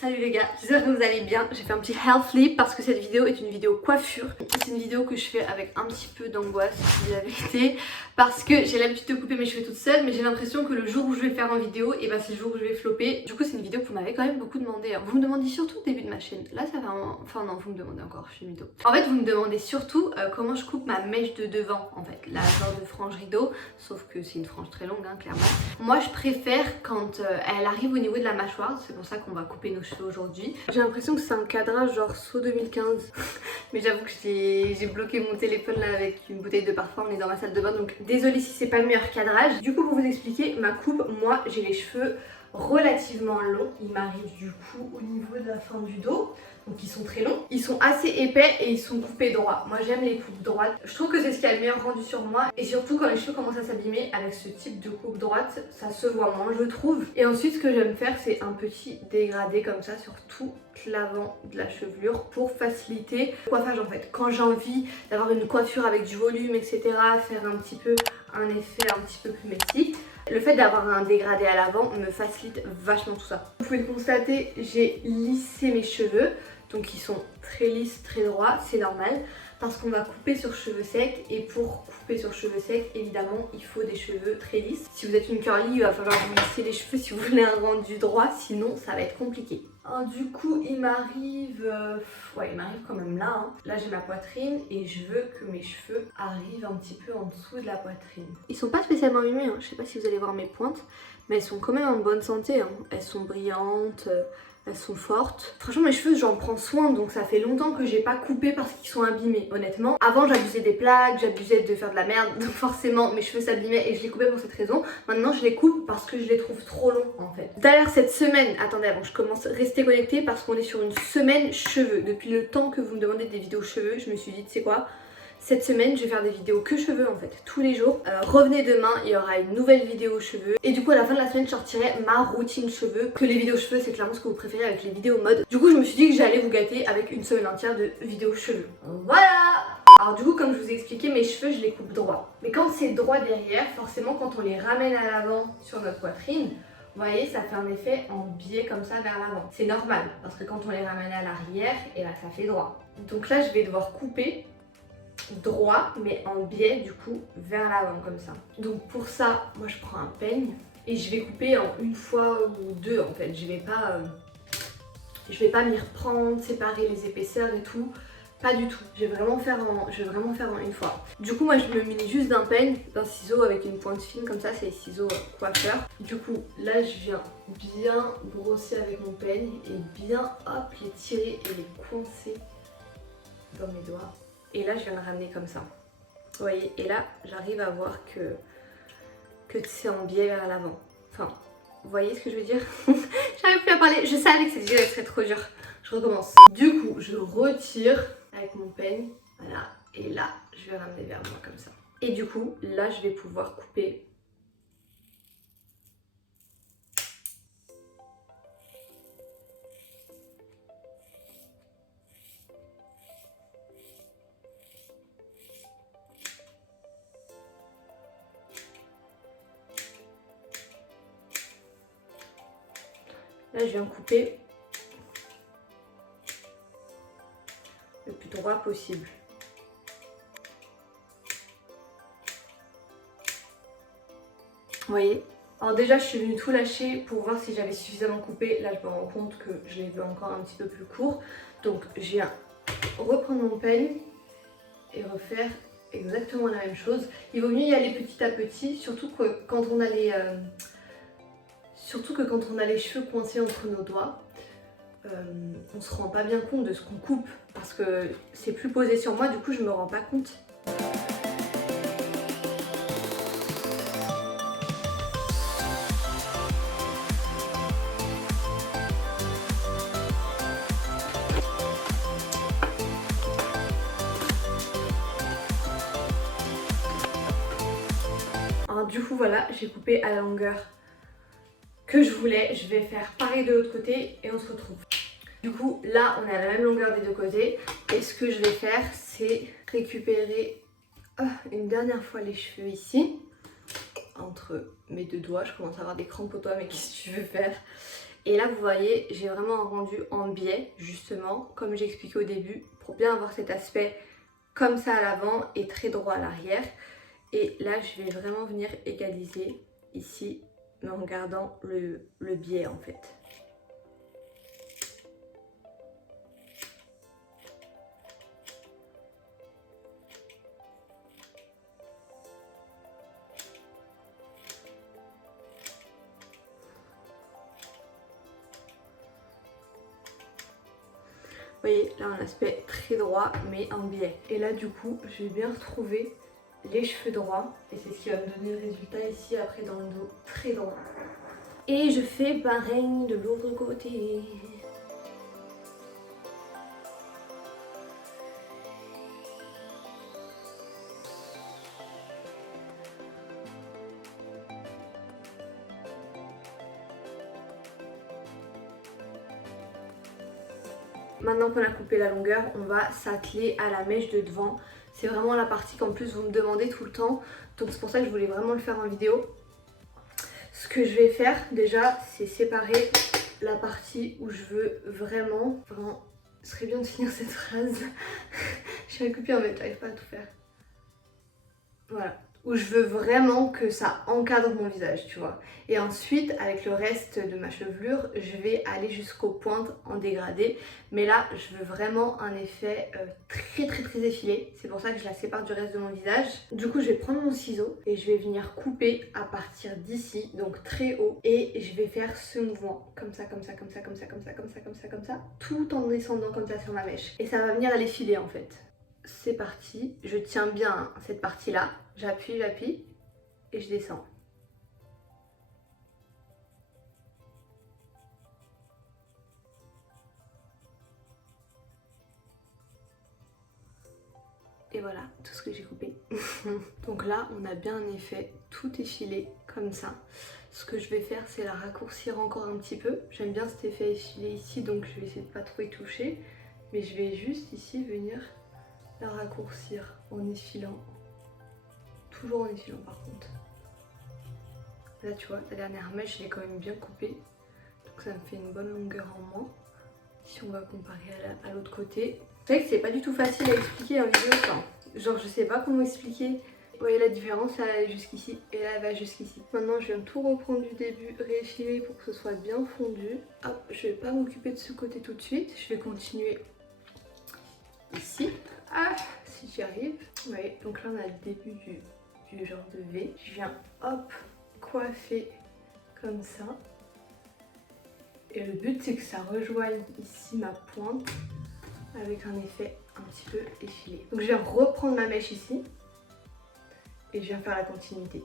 Salut les gars, j'espère que vous allez bien. J'ai fait un petit health flip parce que cette vidéo est une vidéo coiffure. C'est une vidéo que je fais avec un petit peu d'angoisse, je dis la vérité, parce que j'ai l'habitude de couper mes cheveux toute seule, mais j'ai l'impression que le jour où je vais faire en vidéo, et bah c'est le jour où je vais flopper. Du coup c'est une vidéo que vous m'avez quand même beaucoup demandé. Vous me demandiez surtout au début de ma chaîne. Là ça fait un... Enfin non, vous me demandez encore, je suis mytho. En fait vous me demandez surtout comment je coupe ma mèche de devant, en fait, la genre de frange rideau, sauf que c'est une frange très longue, hein, clairement. Moi je préfère quand elle arrive au niveau de la mâchoire, c'est pour ça qu'on va couper nos cheveux aujourd'hui. J'ai l'impression que c'est un cadrage genre saut 2015. Mais j'avoue que j'ai bloqué mon téléphone là avec une bouteille de parfum, on est dans ma salle de bain, donc désolée si c'est pas le meilleur cadrage. Du coup pour vous expliquer ma coupe, moi j'ai les cheveux relativement longs. Ils m'arrivent du coup au niveau de la fin du dos. Donc ils sont très longs, ils sont assez épais et ils sont coupés droits. Moi j'aime les coupes droites, je trouve que c'est ce qui a le meilleur rendu sur moi. Et surtout quand les cheveux commencent à s'abîmer avec ce type de coupe droite, ça se voit moins je trouve. Et ensuite ce que j'aime faire c'est un petit dégradé comme ça sur tout l'avant de la chevelure pour faciliter le coiffage en fait. Quand j'ai envie d'avoir une coiffure avec du volume etc, faire un petit peu un effet un petit peu plus messy, le fait d'avoir un dégradé à l'avant me facilite vachement tout ça. Vous pouvez le constater, j'ai lissé mes cheveux. Donc ils sont très lisses, très droits, c'est normal parce qu'on va couper sur cheveux secs et pour couper sur cheveux secs, évidemment, il faut des cheveux très lisses. Si vous êtes une curly, il va falloir vous lisser les cheveux si vous voulez un rendu droit, sinon ça va être compliqué. Alors, du coup, il m'arrive quand même là. Hein. Là, j'ai ma poitrine et je veux que mes cheveux arrivent un petit peu en dessous de la poitrine. Ils sont pas spécialement humés, hein. Je sais pas si vous allez voir mes pointes, mais elles sont quand même en bonne santé. Hein. Elles sont brillantes. Elles sont fortes. Franchement mes cheveux j'en prends soin donc ça fait longtemps que j'ai pas coupé parce qu'ils sont abîmés honnêtement. Avant j'abusais des plaques, j'abusais de faire de la merde donc forcément mes cheveux s'abîmaient et je les coupais pour cette raison. Maintenant je les coupe parce que je les trouve trop longs en fait. D'ailleurs cette semaine, attendez avant que je commence, restez connectés parce qu'on est sur une semaine cheveux. Depuis le temps que vous me demandez des vidéos cheveux, je me suis dit tu sais quoi, cette semaine, je vais faire des vidéos que cheveux en fait, tous les jours. Revenez demain, il y aura une nouvelle vidéo cheveux. Et du coup, à la fin de la semaine, je sortirai ma routine cheveux. Que les vidéos cheveux, c'est clairement ce que vous préférez avec les vidéos mode. Du coup, je me suis dit que j'allais vous gâter avec une semaine entière de vidéos cheveux. Voilà! Alors du coup, comme je vous ai expliqué, mes cheveux, je les coupe droit. Mais quand c'est droit derrière, forcément, quand on les ramène à l'avant sur notre poitrine, vous voyez, ça fait un effet en biais comme ça vers l'avant. C'est normal, parce que quand on les ramène à l'arrière, et là, ça fait droit. Donc là, je vais devoir couper droit mais en biais du coup vers l'avant comme ça. Donc pour ça moi je prends un peigne et je vais couper en une fois ou deux en fait. Je vais pas m'y reprendre, séparer les épaisseurs et tout, pas du tout. Je vais vraiment faire en une fois. Du coup moi je me munis juste d'un peigne, d'un ciseau avec une pointe fine comme ça, c'est les ciseaux coiffeur. Du coup là je viens bien brosser avec mon peigne et bien hop les tirer et les coincer dans mes doigts. Et là je viens le ramener comme ça. Vous voyez, et là j'arrive à voir que c'est en biais vers l'avant. Enfin, vous voyez ce que je veux dire? J'arrive plus à parler, je savais que cette vidéo serait trop dure. Je recommence. Du coup, je retire avec mon peigne, voilà, et là je vais ramener vers moi comme ça. Et du coup, là je vais pouvoir couper. Là, je viens couper le plus droit possible. Vous voyez? Alors déjà, je suis venue tout lâcher pour voir si j'avais suffisamment coupé. Là, je me rends compte que je les veux encore un petit peu plus courts. Donc, je viens reprendre mon peigne et refaire exactement la même chose. Il vaut mieux y aller petit à petit, surtout que quand on a les cheveux coincés entre nos doigts, on se rend pas bien compte de ce qu'on coupe parce que c'est plus posé sur moi, du coup je me rends pas compte. Alors du coup voilà, j'ai coupé à la longueur que je voulais. Je vais faire pareil de l'autre côté et on se retrouve. Du coup là on est à la même longueur des deux côtés et ce que je vais faire c'est récupérer une dernière fois les cheveux ici entre mes deux doigts. Je commence à avoir des crampes aux doigts mais qu'est-ce que tu veux faire? Et là vous voyez, j'ai vraiment un rendu en biais justement, comme j'ai expliqué au début, pour bien avoir cet aspect comme ça à l'avant et très droit à l'arrière. Et là je vais vraiment venir égaliser ici, mais en gardant le biais en fait. Vous voyez, là on a un aspect très droit mais en biais. Et là du coup, je vais bien retrouver les cheveux droits. Et c'est ce qui va me donner le résultat ici après dans le dos, très droit. Et je fais pareil de l'autre côté. Maintenant qu'on a coupé la longueur, on va s'atteler à la mèche de devant. C'est vraiment la partie qu'en plus vous me demandez tout le temps. Donc c'est pour ça que je voulais vraiment le faire en vidéo. Ce que je vais faire déjà, c'est séparer la partie où je veux vraiment... ce serait bien de finir cette phrase. Je vais la couper en fait, j'arrive pas à tout faire. Voilà. Où je veux vraiment que ça encadre mon visage, tu vois. Et ensuite, avec le reste de ma chevelure, je vais aller jusqu'aux pointes en dégradé. Mais là, je veux vraiment un effet très effilé. C'est pour ça que je la sépare du reste de mon visage. Du coup, je vais prendre mon ciseau et je vais venir couper à partir d'ici, donc très haut. Et je vais faire ce mouvement, comme ça, comme ça, comme ça, comme ça, comme ça, comme ça, comme ça, comme ça, tout en descendant comme ça sur ma mèche. Et ça va venir à l'effiler en fait. C'est parti, je tiens bien cette partie là, j'appuie et je descends. Et voilà tout ce que j'ai coupé. Donc là on a bien un effet tout effilé comme ça. Ce que je vais faire c'est la raccourcir encore un petit peu. J'aime bien cet effet effilé ici donc je vais essayer de pas trop y toucher. Mais je vais juste ici venir la raccourcir en effilant. Toujours en effilant par contre. Là tu vois, la dernière mèche je l'ai quand même bien coupée. Donc ça me fait une bonne longueur en moins. Si on va comparer à l'autre côté. C'est vrai que c'est pas du tout facile à expliquer en vidéo. Enfin, genre je sais pas comment expliquer. Vous voyez la différence, elle est jusqu'ici et là elle va jusqu'ici. Maintenant je viens tout reprendre du début, réeffiler pour que ce soit bien fondu. Hop, je vais pas m'occuper de ce côté tout de suite. Je vais continuer ici. Ah, si j'y arrive. Vous voyez, donc là on a le début du genre de V. Je viens hop coiffer comme ça. Et le but c'est que ça rejoigne ici ma pointe avec un effet un petit peu effilé. Donc je viens reprendre ma mèche ici et je viens faire la continuité.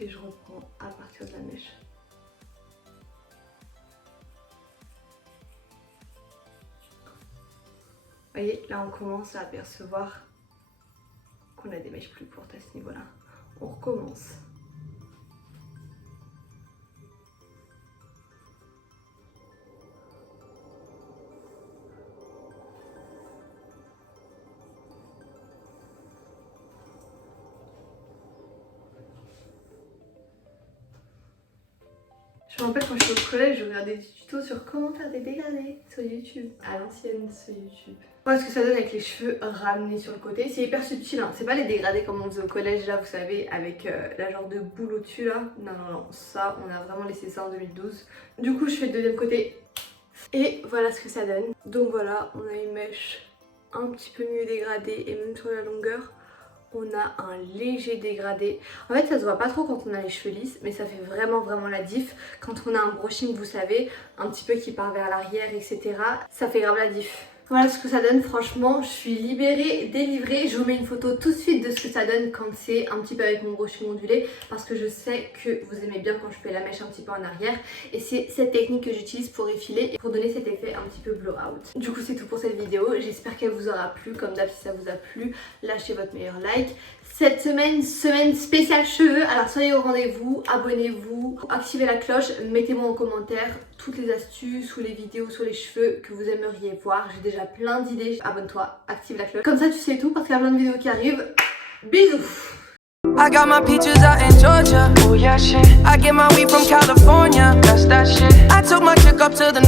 Et je reprends à partir de la mèche. Vous voyez, là on commence à apercevoir qu'on a des mèches plus courtes à ce niveau-là. On recommence. Je me rappelle quand j'étais au collège, je regardais des tutos sur comment faire des dégradés sur YouTube, à l'ancienne sur YouTube. Voilà ce que ça donne avec les cheveux ramenés sur le côté. C'est hyper subtil, hein. C'est pas les dégradés comme on faisait au collège là, vous savez, avec la genre de boule au-dessus là. Non, non, non, ça, on a vraiment laissé ça en 2012. Du coup, je fais le deuxième côté. Et voilà ce que ça donne. Donc voilà, on a une mèche un petit peu mieux dégradée et même sur la longueur. On a un léger dégradé. En fait ça se voit pas trop quand on a les cheveux lisses, mais ça fait vraiment la diff. Quand on a un brushing, vous savez, un petit peu qui part vers l'arrière, etc. Ça fait grave la diff. Voilà ce que ça donne, franchement je suis libérée, délivrée. Je vous mets une photo tout de suite de ce que ça donne quand c'est un petit peu avec mon brushing ondulé, parce que je sais que vous aimez bien quand je fais la mèche un petit peu en arrière. Et c'est cette technique que j'utilise pour effiler et pour donner cet effet un petit peu blowout. Du coup c'est tout pour cette vidéo, j'espère qu'elle vous aura plu. Comme d'hab, si ça vous a plu, lâchez votre meilleur like. Cette semaine spéciale cheveux, alors soyez au rendez-vous, abonnez-vous, activez la cloche, mettez-moi en commentaire toutes les astuces ou les vidéos sur les cheveux que vous aimeriez voir. J'ai déjà plein d'idées, abonne-toi, active la cloche. Comme ça tu sais tout parce qu'il y a plein de vidéos qui arrivent. Bisous! I got my peaches out in Georgia. Oh yeah, shit. I get my weed from California. That's that shit. I took my chick up to the